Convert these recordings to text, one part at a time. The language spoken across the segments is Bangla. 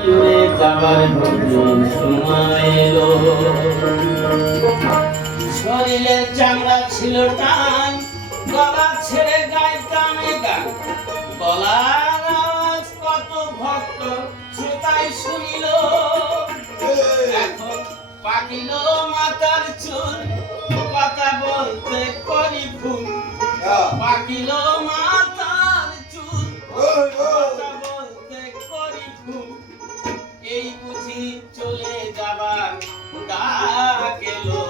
উড়ে যাবার সময় এলো, শরীরের চামড়া ছিল টান, গলা ছেড়ে গাইতাম গান, গলার আওয়াজ কত ভক্ত শ্রোতায় শুনিল। এখন পাকিল মাথার চুল, কথা বলতে করি ভুল, পাকিল মাথার চুল, কথা বলতে করি ভুল, এই বুঝি চলে যাবার ডাক এলো,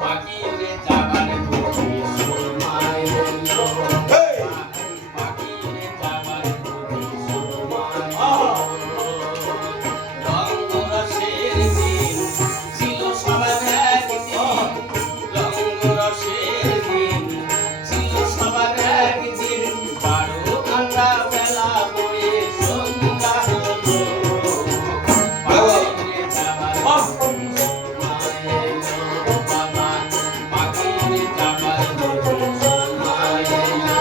পাকিয়ে যাবার বুঝি সময় এলো, পাকিয়ে যাবার বুঝি সময় এলো। রঙ্গরসের দিন ছিল সবার একদিন, রঙ্গরসের দিন ছিল সবার একদিন, 12 ঘন্টা বেলা বয়ে সন্ধ্যা হলো, পাকিয়ে যাবার বুঝি সময় এলো, বাবা পাকিয়ে যাবার বুঝি সময় এলো।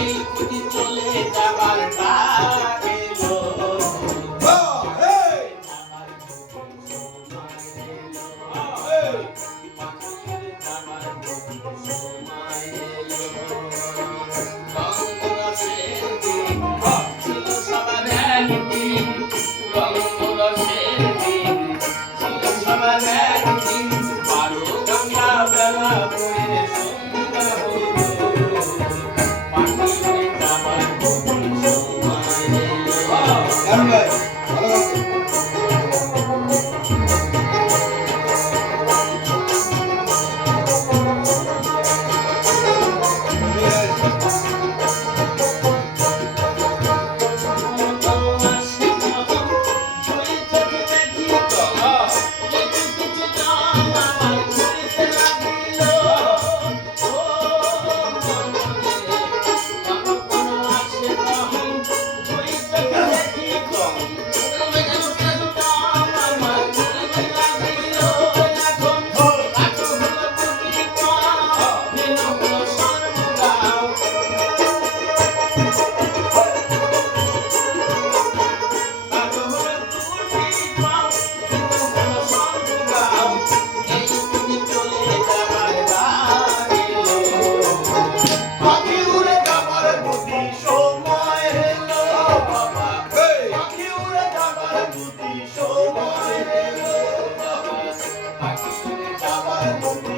এই বুঝি চলে যাবার ডাক এলো, যাবার বুঝি সময় এলো, পাকিয়ে যাবার বুঝি সময় এলো। রঙ্গরসের দিন ছিল সবার একদিন, রঙ্গরসের দিন ছিল সবার একদিন, 12 ঘন্টা বেলা বয়ে সন্ধ্যা হলো, পাকিয়ে যাবার বুঝি সময় এলো। Bye.